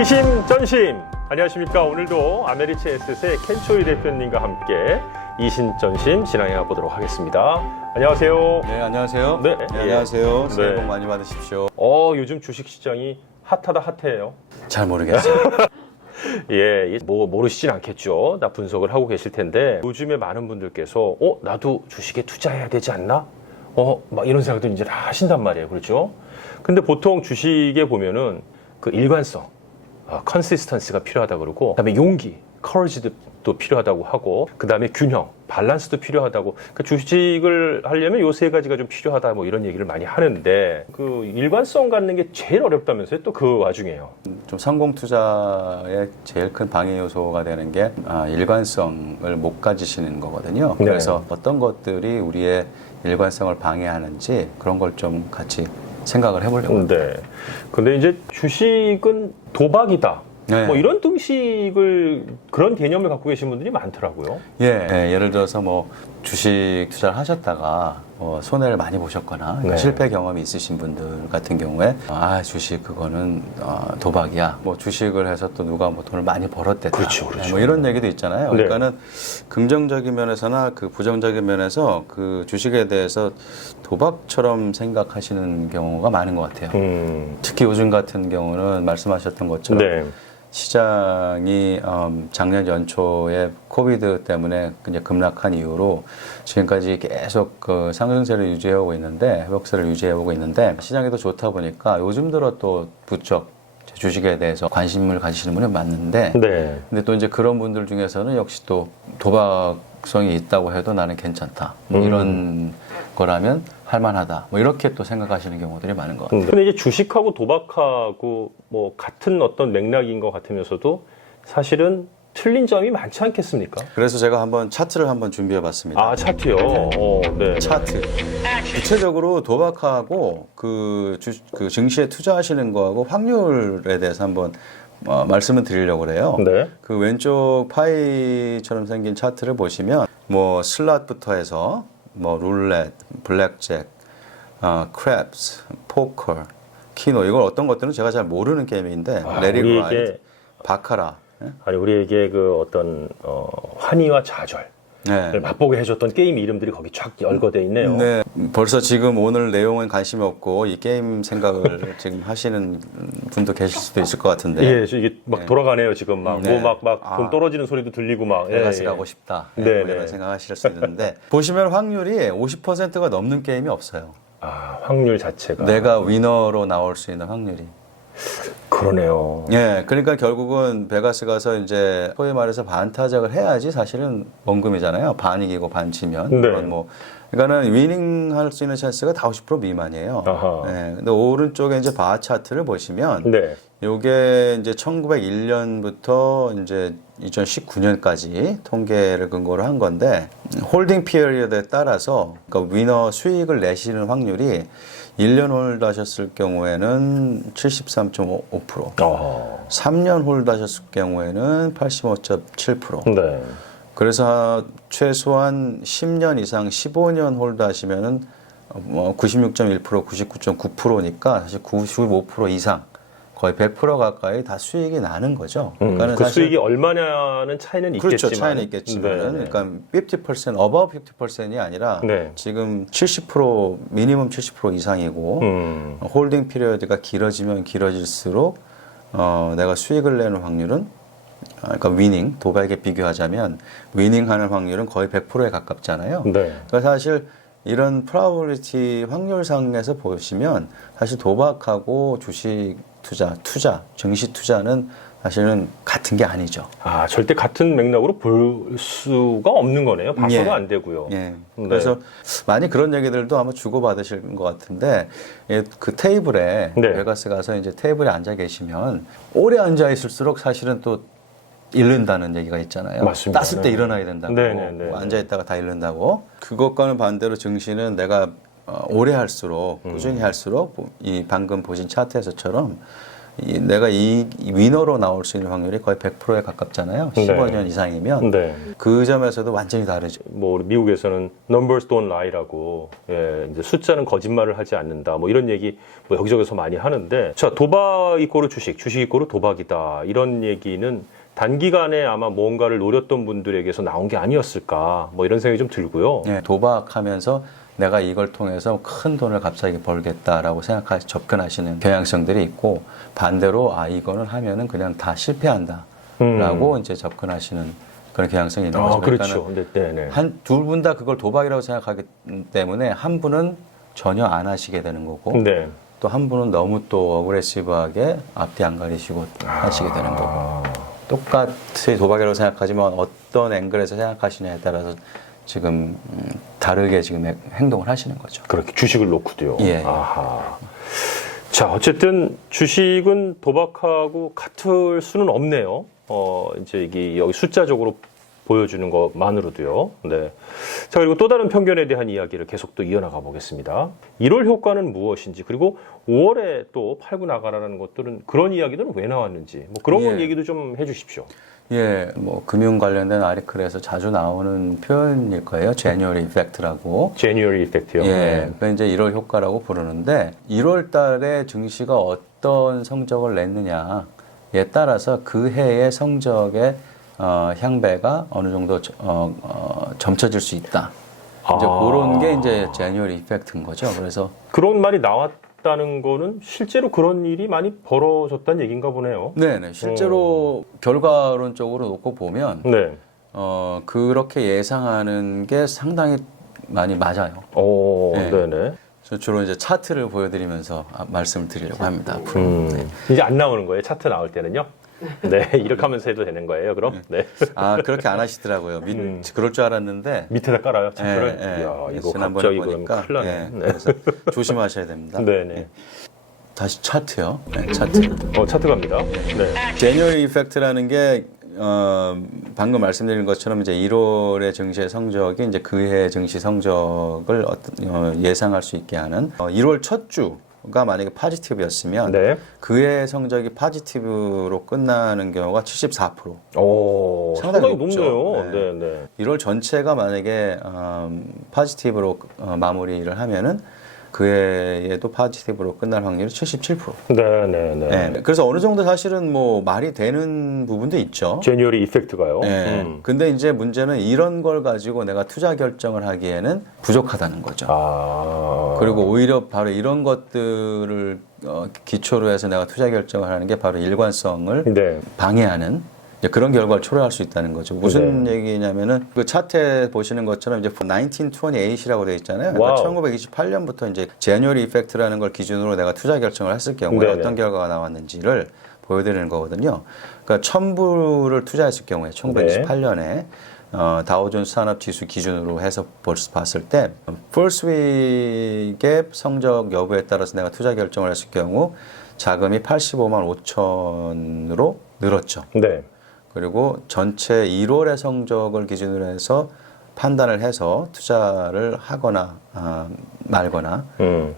이심전심 안녕하십니까. 오늘도 아메리츠 에셋의 켄초이 대표님과 함께 이심전심 진행해 보도록 하겠습니다. 안녕하세요. 네, 안녕하세요. 네, 안녕하세요. 새해 네. 복 많이 받으십시오. 요즘 주식시장이 핫하다 핫해요. 잘 모르겠어요. 예, 뭐 모르시진 않겠죠. 다 분석을 하고 계실 텐데 요즘에 많은 분들께서 나도 주식에 투자해야 되지 않나? 막 이런 생각들 이제 다 하신단 말이에요. 그렇죠? 근데 보통 주식에 보면은 그 일관성, 컨시스턴시가 필요하다 그러고, 그다음에 용기, 커리지도 필요하다고 하고, 그다음에 균형, 밸런스도 필요하다고. 그러니까 주식을 하려면 요 세 가지가 좀 필요하다 뭐 이런 얘기를 많이 하는데, 그 일관성 갖는 게 제일 어렵다면서요? 또 그 와중에요. 좀 성공 투자의 제일 큰 방해 요소가 되는 게 일관성을 못 가지시는 거거든요. 네. 그래서 어떤 것들이 우리의 일관성을 방해하는지 그런 걸 좀 같이 생각을 해보려고 합니다. 네. 근데 이제 주식은 도박이다. 네. 뭐 이런 등식을, 그런 개념을 갖고 계신 분들이 많더라고요. 예를 들어서 뭐 주식 투자를 하셨다가 손해를 많이 보셨거나 네. 실패 경험이 있으신 분들 같은 경우에 주식 그거는 도박이야. 뭐 주식을 해서 또 누가 뭐 돈을 많이 벌었댔다. 그렇죠. 뭐 이런 얘기도 있잖아요. 네. 그러니까는 긍정적인 면에서나 그 부정적인 면에서 그 주식에 대해서 도박처럼 생각하시는 경우가 많은 것 같아요. 특히 요즘 같은 경우는 말씀하셨던 것처럼 네. 시장이 작년 연초에 코비드 때문에 이제 급락한 이후로 지금까지 계속 그 상승세를 유지해오고 있는데, 회복세를 유지해오고 있는데, 시장이 더 좋다 보니까 요즘 들어 또 부쩍 주식에 대해서 관심을 가지시는 분이 많은데, 네. 근데 또 이제 그런 분들 중에서는 역시 또 도박성이 있다고 해도 나는 괜찮다. 뭐 이런 거라면 할만하다. 뭐 이렇게 또 생각하시는 경우들이 많은 것 같아요. 근데 이제 주식하고 도박하고 뭐 같은 어떤 맥락인 것 같으면서도 사실은 틀린 점이 많지 않겠습니까? 그래서 제가 한번 차트를 한번 준비해 봤습니다. 차트요. 네. 차트. 구체적으로 도박하고 그 증시에 투자하시는 거하고 확률에 대해서 한번 말씀을 드리려고 그래요. 네. 그 왼쪽 파이처럼 생긴 차트를 보시면 뭐 슬롯부터 해서 뭐 룰렛, 블랙잭, 크랩스, 포커, 키노, 이걸 어떤 것들은 제가 잘 모르는 게임인데 레리그라이드, 바카라. 아니 우리에게 그 어떤 환희와 좌절을 네. 맛보게 해줬던 게임 이름들이 거기 쫙 열거돼 있네요. 네, 벌써 지금 오늘 내용은 관심이 없고 이 게임 생각을 지금 하시는 분도 계실 수도 있을 것 같은데. 예, 이게 막 돌아가네요 지금 막 네. 뭐 막 돈 떨어지는 소리도 들리고 막. 베가스 가고 싶다. 네, 뭐 네. 이런 생각하실 수 있는데 보시면 확률이 50%가 넘는 게임이 없어요. 확률 자체가. 내가 위너로 나올 수 있는 확률이. 그러네요. 예, 그러니까 결국은 베가스 가서 이제 소위 말해서 반타작을 해야지 사실은 원금이잖아요. 반 이기고 반 지면. 네. 그런 뭐. 그러니까는 위닝 할 수 있는 찬스가 다 50% 미만이에요. 아하. 예, 근데 오른쪽에 이제 바 차트를 보시면 네. 요게 이제 1901년부터 이제 2019년까지 통계를 근거로 한 건데, 홀딩 피리어드에 따라서 그러니까 위너 수익을 내시는 확률이 1년 홀드 하셨을 경우에는 73.5%, 3년 홀드 하셨을 경우에는 85.7%. 네. 그래서 최소한 10년 이상 15년 홀드 하시면은 96.1%, 99.9%니까 사실 95% 이상, 거의 100% 가까이 다 수익이 나는 거죠. 그러니까는 그 수익이 얼마냐는 차이는 있겠지만. 그렇죠. 차이는 있겠지만. 네. 그러니까 50%, above 50%이 아니라 네. 지금 70%, 미니멈 70% 이상이고 홀딩 피리어드가 길어지면 길어질수록 내가 수익을 내는 확률은, 그러니까 위닝, 도박에 비교하자면 위닝하는 확률은 거의 100%에 가깝잖아요. 네. 그러니까 사실 이런 프로바빌리티 확률상에서 보시면 사실 도박하고 주식 투자, 증시 투자는 사실은 같은 게 아니죠. 절대 같은 맥락으로 볼 수가 없는 거네요. 봐서도 예. 안 되고요. 예. 네. 그래서 많이 그런 얘기들도 아마 주고받으실 것 같은데, 그 테이블에, 네. 베가스 가서 이제 테이블에 앉아 계시면 오래 앉아 있을수록 사실은 또 잃는다는 얘기가 있잖아요. 맞습니다. 땄을 때 일어나야 된다고. 네네네. 뭐 앉아있다가 다 잃는다고. 그것과는 반대로 증시는 내가 오래 할수록, 꾸준히 할수록 이 방금 보신 차트에서처럼 내가 이 위너로 나올 수 있는 확률이 거의 100%에 가깝잖아요. 15년 이상이면 네. 그 점에서도 완전히 다르죠. 뭐 우리 미국에서는 numbers don't lie라고 예, 이제 숫자는 거짓말을 하지 않는다. 뭐 이런 얘기 뭐 여기저기서 많이 하는데 자 도박 이꼬르 주식, 주식 이꼬르 도박이다. 이런 얘기는 단기간에 아마 뭔가를 노렸던 분들에게서 나온 게 아니었을까. 뭐 이런 생각이 좀 들고요. 예, 도박하면서 내가 이걸 통해서 큰 돈을 갑자기 벌겠다라고 생각하시 접근하시는 경향성들이 있고 반대로 이거는 하면은 그냥 다 실패한다라고 이제 접근하시는 그런 경향성이 있는 거죠. 그렇죠. 네. 한 둘 분 다 그걸 도박이라고 생각하기 때문에 한 분은 전혀 안 하시게 되는 거고 네. 또 한 분은 너무 또 어그레시브하게 앞뒤 안 가리시고 하시게 되는 거고 똑같이 도박이라고 생각하지만 어떤 앵글에서 생각하시냐에 따라서 지금 다르게 지금 행동을 하시는 거죠. 그렇게 주식을 놓고도요. 예. 아하. 자, 어쨌든 주식은 도박하고 같을 수는 없네요. 이제 이게 여기 숫자적으로 보여주는 것만으로도요. 네. 자, 그리고 또 다른 편견에 대한 이야기를 계속 또 이어나가 보겠습니다. 1월 효과는 무엇인지, 그리고 5월에 또 팔고 나가라는 것들은 그런 이야기들은 왜 나왔는지, 뭐 그런 건 얘기도 좀 해주십시오. 예, 뭐 금융 관련된 아리클에서 자주 나오는 표현일 거예요. January Effect라고. January Effect요. 예, 그 이제 1월 효과라고 부르는데 1월 달에 증시가 어떤 성적을 냈느냐에 따라서 그 해의 성적의 향배가 어느 정도 점쳐질 수 있다. 이제 그런 게 이제 January Effect인 거죠. 그래서 그런 말이 나왔다는 거는 실제로 그런 일이 많이 벌어졌다는 얘기인가 보네요. 네네. 실제로 결과론적으로 놓고 보면 네. 그렇게 예상하는 게 상당히 많이 맞아요. 네. 네네. 저 주로 이제 차트를 보여드리면서 말씀을 드리려고 합니다. 앞으로. 네. 이제 안 나오는 거예요? 차트 나올 때는요? 네, 이렇게 하면서 해도 되는 거예요, 그럼? 네. 그렇게 안 하시더라고요. 그럴 줄 알았는데. 밑에다 깔아요, 차트를? 예, 예. 이야, 이거 지난번에 갑자기 보니까, 그러면 큰일 나네. 예, 네. 그래서 조심하셔야 됩니다. 네네. 다시 차트요. 네, 차트. 차트 갑니다. 네. 제뉴얼 이펙트라는 게 방금 말씀드린 것처럼 이제 1월의 증시의 성적이 이제 그해 증시 성적을 예상할 수 있게 하는 1월 첫 주가 만약에 포지티브였으면 네. 그해 성적이 포지티브로 끝나는 경우가 74%. 상당히 높죠. 높네요. 네. 네. 1월 전체가 만약에 포지티브로 마무리를 하면은 그 해에도 포지티브로 끝날 확률이 77%. 네네네. 네. 그래서 어느 정도 사실은 뭐 말이 되는 부분도 있죠. 제뉴얼이 이펙트가요. 네. 근데 이제 문제는 이런 걸 가지고 내가 투자 결정을 하기에는 부족하다는 거죠. 그리고 오히려 바로 이런 것들을 기초로 해서 내가 투자 결정을 하는 게 바로 일관성을 네. 방해하는 그런 결과를 초래할 수 있다는 거죠. 무슨 얘기냐면은 그 차트에 보시는 것처럼 이제 1928이라고 되어 있잖아요. 그러니까 1928년부터 이제 제뉴얼 이펙트라는 걸 기준으로 내가 투자 결정을 했을 경우에 네네. 어떤 결과가 나왔는지를 보여드리는 거거든요. 그러니까 1000불을 투자했을 경우에 1928년에 다우존스 산업 지수 기준으로 해서 봤을 때 퍼스트 윅의 성적 여부에 따라서 내가 투자 결정을 했을 경우 자금이 85만 5천으로 늘었죠. 네. 그리고 전체 1월의 성적을 기준으로 해서 판단을 해서 투자를 하거나 말거나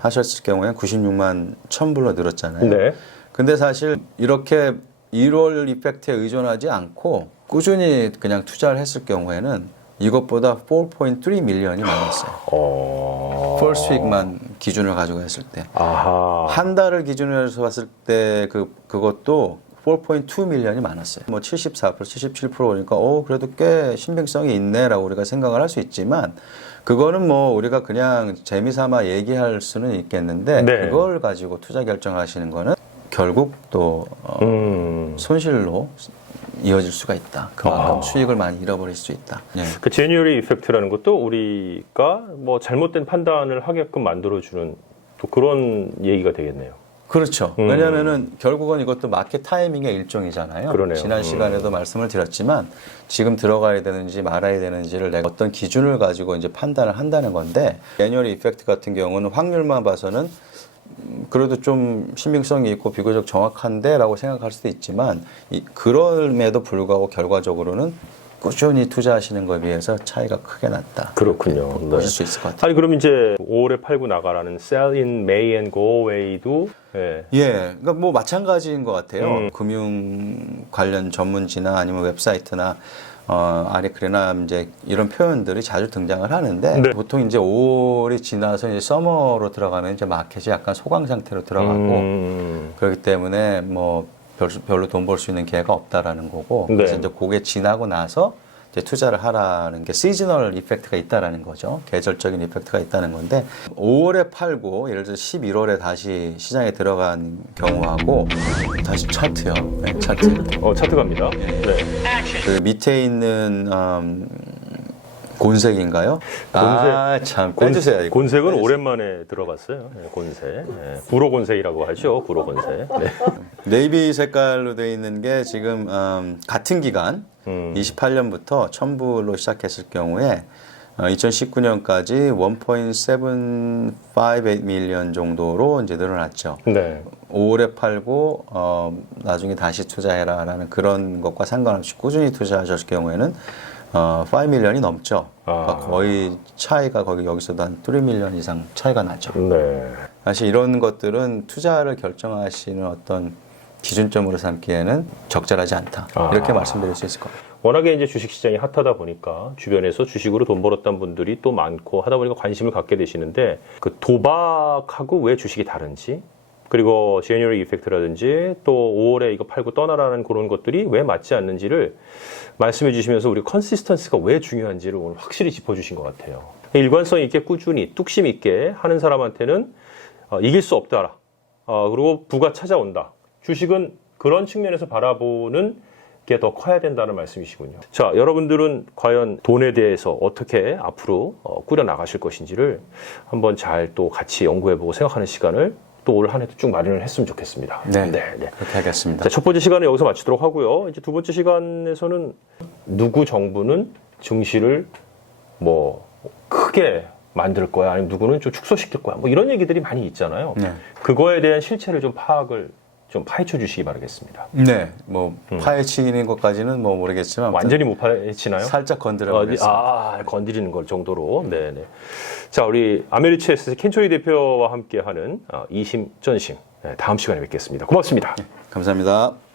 하셨을 경우에 96만 1000불로 늘었잖아요. 네. 근데 사실 이렇게 1월 이펙트에 의존하지 않고 꾸준히 그냥 투자를 했을 경우에는 이것보다 4.3 밀리언이 많았어요. 퍼스트 윅만 기준을 가지고 했을 때. 한 달을 기준으로 해서 봤을 때 그것도 4.2 밀리언이 많았어요. 뭐 74%, 77%니까 그래도 꽤 신빙성이 있네라고 우리가 생각을 할 수 있지만 그거는 뭐 우리가 그냥 재미삼아 얘기할 수는 있겠는데 네. 그걸 가지고 투자 결정하시는 거는 결국 또 손실로 이어질 수가 있다. 그만큼 수익을 많이 잃어버릴 수 있다. 예. 그 제뉴얼이 이펙트라는 것도 우리가 뭐 잘못된 판단을 하게끔 만들어주는 또 그런 얘기가 되겠네요. 그렇죠. 왜냐하면은 결국은 이것도 마켓 타이밍의 일종이잖아요. 그러네요. 지난 시간에도 말씀을 드렸지만 지금 들어가야 되는지 말아야 되는지를 내가 어떤 기준을 가지고 이제 판단을 한다는 건데 애뉴얼 이펙트 같은 경우는 확률만 봐서는 그래도 좀 신빙성이 있고 비교적 정확한데 라고 생각할 수도 있지만 그럼에도 불구하고 결과적으로는 꾸준히 투자하시는 거에 비해서 차이가 크게 났다. 그렇군요. 네. 보실 수 있을 것 같아요. 아니 그럼 이제 5월에 팔고 나가라는 Sell in May and Go Away도 예, 그러니까 뭐 마찬가지인 것 같아요. 금융 관련 전문지나 아니면 웹사이트나 아리크레나 이제 이런 표현들이 자주 등장을 하는데 네. 보통 이제 5월이 지나서 이제 서머로 들어가면 이제 마켓이 약간 소강 상태로 들어가고 그렇기 때문에 뭐 별로 돈 벌 수 있는 기회가 없다라는 거고 네. 그래서 이제 그게 지나고 나서 이제 투자를 하라는 게 시즈널 이펙트가 있다라는 거죠. 계절적인 이펙트가 있다는 건데 5월에 팔고 예를 들어 11월에 다시 시장에 들어간 경우하고 다시 차트요. 네, 차트. 차트 갑니다. 네. 그 밑에 있는 곤색인가요? 참 빼주세요. 이거. 곤색은 빼주세요. 오랜만에 들어봤어요. 네, 곤색. 네. 구로 곤색이라고 하죠. 구로 곤색. 네. 네이비 색깔로 되어 있는 게 지금 같은 기간 28년부터 첨부로 시작했을 경우에 2019년까지 1.758 밀리언 정도로 이제 늘어났죠. 네. 5월에 팔고 나중에 다시 투자해라라는 그런 것과 상관없이 꾸준히 투자하셨을 경우에는 5 밀리언이 넘죠. 그러니까 거의 차이가 거기 여기서도 한 3 밀리언 이상 차이가 나죠. 네. 사실 이런 것들은 투자를 결정하시는 어떤 기준점으로 삼기에는 적절하지 않다. 이렇게 말씀드릴 수 있을 것 같아요. 워낙에 이제 주식시장이 핫하다 보니까 주변에서 주식으로 돈 벌었던 분들이 또 많고 하다 보니까 관심을 갖게 되시는데 그 도박하고 왜 주식이 다른지 그리고 제뉴얼 이펙트라든지 또 5월에 이거 팔고 떠나라는 그런 것들이 왜 맞지 않는지를 말씀해 주시면서 우리 컨시스턴스가 왜 중요한지를 오늘 확실히 짚어주신 것 같아요. 일관성 있게 꾸준히 뚝심 있게 하는 사람한테는 이길 수 없다. 그리고 부가 찾아온다. 주식은 그런 측면에서 바라보는 게 더 커야 된다는 말씀이시군요. 자, 여러분들은 과연 돈에 대해서 어떻게 앞으로 꾸려 나가실 것인지를 한번 잘 또 같이 연구해보고 생각하는 시간을 또 올 한 해도 쭉 마련을 했으면 좋겠습니다. 네, 그렇게 하겠습니다. 자, 첫 번째 시간은 여기서 마치도록 하고요. 이제 두 번째 시간에서는 누구 정부는 증시를 뭐 크게 만들 거야, 아니면 누구는 좀 축소시킬 거야, 뭐 이런 얘기들이 많이 있잖아요. 네. 그거에 대한 실체를 좀 파헤쳐 주시기 바라겠습니다. 네, 뭐 파헤치는 것까지는 뭐 모르겠지만 완전히 못 파헤치나요? 살짝 건드려 보겠습니다. 건드리는 걸 정도로. 네네. 자, 우리 아메리츠에스 켄초이 대표와 함께하는 이심전심 다음 시간에 뵙겠습니다. 고맙습니다. 감사합니다.